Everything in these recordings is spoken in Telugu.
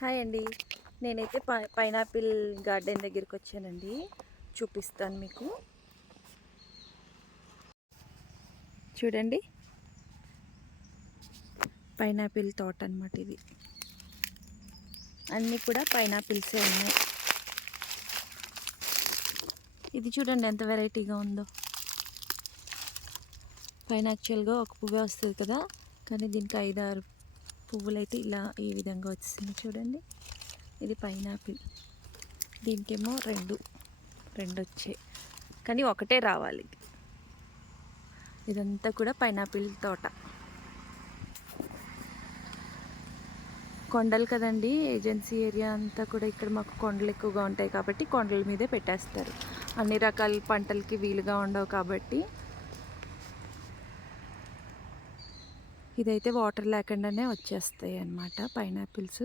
హాయ్ అండి. నేనైతే పైనాపిల్ గార్డెన్ దగ్గరికి వచ్చానండి. చూపిస్తాను మీకు. చూడండి, పైనాపిల్ తోట అన్నమాట ఇది. అన్నీ కూడా పైనాపిల్సే ఉన్నాయి. ఇది చూడండి ఎంత వెరైటీగా ఉందో. పైన యాక్చువల్గా ఒక పువ్వే వస్తుంది కదా, కానీ దీనికి 5-6 పువ్వులు అయితే ఇలా ఈ విధంగా వచ్చింది. చూడండి, ఇది పైనాపిల్. దీనికేమో రెండు వచ్చాయి, కానీ ఒకటే రావాలి. ఇదంతా కూడా పైనాపిల్ తోట. కొండలు కదండి, ఏజెన్సీ ఏరియా అంతా కూడా. ఇక్కడ మాకు కొండలు ఎక్కువగా ఉంటాయి కాబట్టి కొండల మీదే పెట్టేస్తారు. అన్ని రకాల పంటలకి వీలుగా ఉండవు కాబట్టి. ఇదైతే వాటర్ లేకుండానే వచ్చేస్తాయి అన్నమాట పైనాపిల్స్.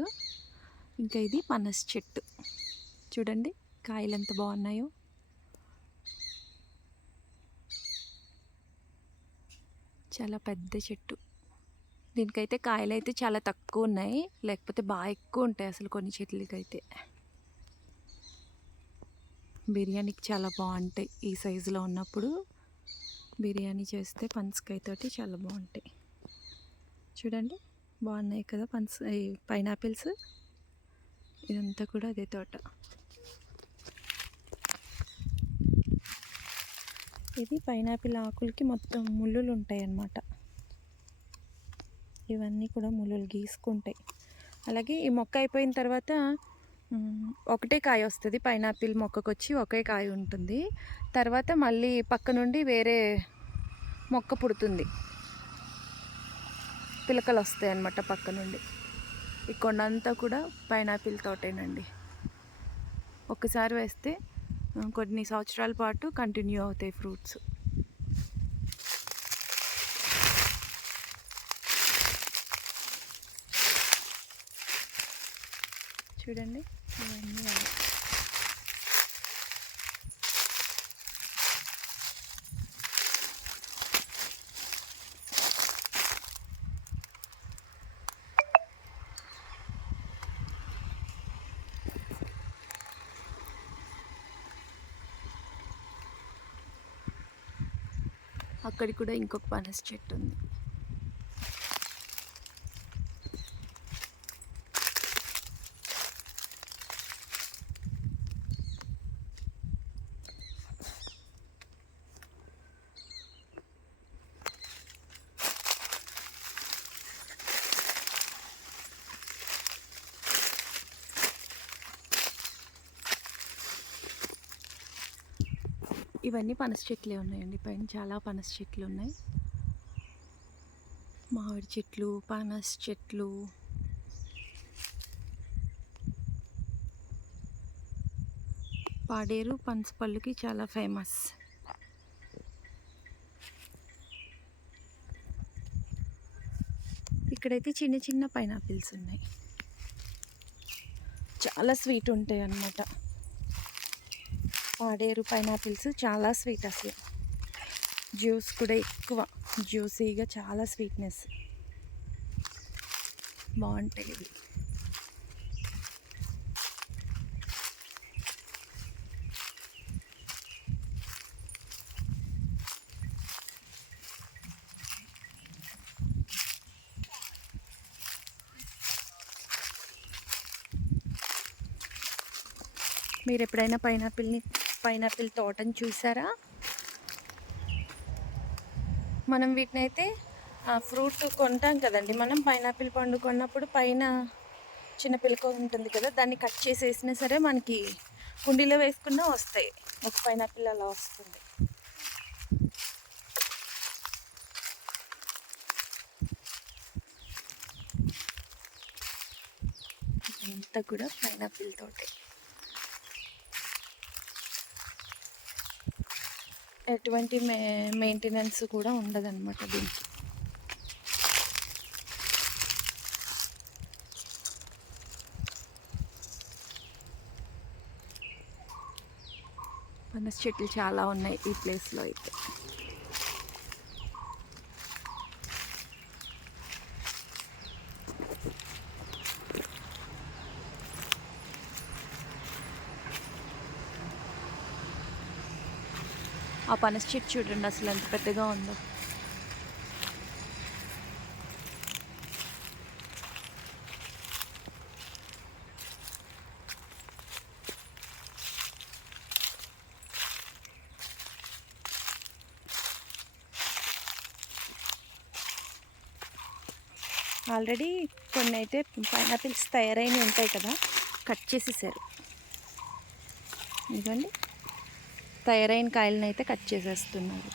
ఇంకా ఇది పనస చెట్టు. చూడండి కాయలు ఎంత బాగున్నాయో. చాలా పెద్ద చెట్టు. దీనికైతే కాయలు అయితే చాలా తక్కువ ఉన్నాయి, లేకపోతే బాగా ఎక్కువ ఉంటాయి అసలు కొన్ని చెట్లకైతే. బిర్యానీకి చాలా బాగుంటాయి. ఈ సైజులో ఉన్నప్పుడు బిర్యానీ చేస్తే పనసకాయతోటి చాలా బాగుంటాయి. చూడండి బాగున్నాయి కదా పైనాపిల్స్. ఇదంతా కూడా అదే తోట. ఇది పైనాపిల్ ఆకులకి మొత్తం ముళ్ళులు ఉంటాయి అన్నమాట. ఇవన్నీ కూడా ముళ్ళులు గీసుకుంటాయి. అలాగే ఈ మొక్క అయిపోయిన తర్వాత ఒకటే కాయ వస్తుంది. పైనాపిల్ మొక్కకు వచ్చి ఒకే కాయ ఉంటుంది. తర్వాత మళ్ళీ పక్క నుండి వేరే మొక్క పుడుతుంది. పిలకలు వస్తాయి అన్నమాట పక్క నుండి. ఈ కొండంతా కూడా పైనాపిల్ తోటేనండి. ఒక్కసారి వేస్తే కొన్ని సంవత్సరాల పాటు కంటిన్యూ అవుతాయి ఫ్రూట్స్. చూడండి ఇవన్నీ అక్కడ కూడా ఇంకొక పనస చెట్టు ఉంది. ఇవన్నీ పనస చెట్లే ఉన్నాయండి. పైన చాలా పనస చెట్లు ఉన్నాయి. మామిడి చెట్లు, పనస చెట్లు. పాడేరు పనస పళ్ళుకి చాలా ఫేమస్. ఇక్కడైతే చిన్న చిన్న పైనాపిల్స్ ఉన్నాయి. చాలా స్వీట్ ఉంటాయి అన్నమాట. పాడేరు పైనాపిల్స్ చాలా స్వీట్ అసలు. జ్యూస్ కూడా ఎక్కువ జ్యూసీగా, చాలా స్వీట్నెస్ బాగుంటాయి ఇవి. మీరు ఎప్పుడైనా పైనాపిల్ తోటని చూసారా? మనం వీటినైతే ఫ్రూట్ కొంటాం కదండి. మనం పైనాపిల్ పండు కొన్నప్పుడు పైన చిన్న పిలక ఉంటుంది కదా, దాన్ని కట్ చేసేసినా సరే మనకి కుండీలో వేసుకున్నా వస్తాయి. ఒక పైనాపిల్ అలా వస్తుంది. అంతా కూడా పైనాపిల్ తోటే. ఎటువంటి మెయింటెనెన్స్ కూడా ఉండదన్నమాట దీనికి. పనస చెట్లు చాలా ఉన్నాయి ఈ ప్లేస్లో అయితే. ఆ పనస చెట్టు చూడండి అసలు ఎంత పెద్దగా ఉందో. ఆల్రెడీ కొన్ని అయితే పైనాపిల్స్ తయారైనవి ఉంటాయి కదా, కట్ చేసేసారు. ఇదిగోండి, తయారైన కాయలను అయితే కట్ చేసేస్తున్నారు.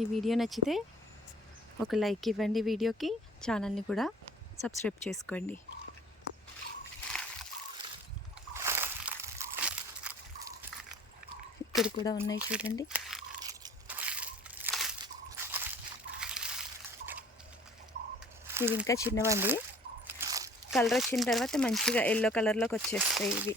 ఈ వీడియో నచ్చితే ఒక లైక్ ఇవ్వండి వీడియోకి, ఛానల్ని కూడా సబ్స్క్రైబ్ చేసుకోండి. ఇక్కడ కూడా ఉన్నాయి చూడండి. ఇవి ఇంకా చిన్నవండి, కలర్ వచ్చిన తర్వాత మంచిగా ఎల్లో కలర్లోకి వచ్చేస్తాయి ఇవి.